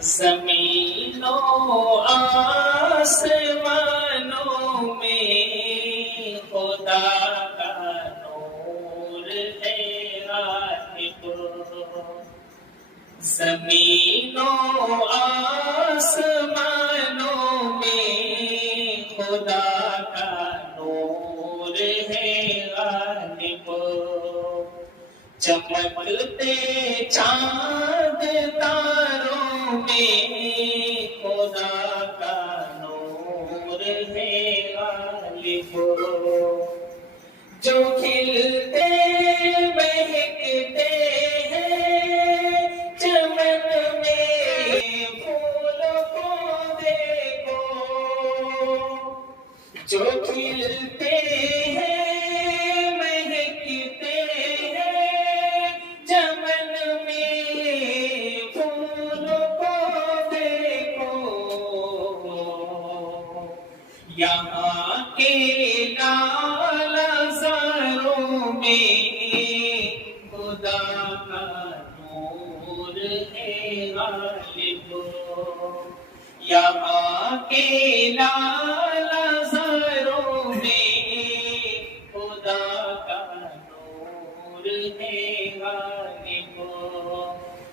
زمینوں آسمانوں میں خدا کا نور ہے غالب۔ زمینوں آسمانوں میں خدا کا نور ہے غالب۔ چمکتے چاند تاروں میں خدا کا نور ہے غالب۔ جو کھلتے مہکتے ہیں چمن میں پھولوں کو دیکھو، جو کھلتے ہیں مہکتے ہیں چمن میں پھولوں کو دیکھو، یہاں کے لال زاروں میں خدا کا نور ہے غالب۔ یہاں کے لال زاروں میں خدا کا نور ہے غالب۔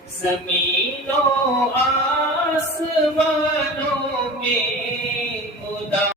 زمینوں آسمانوں میں خدا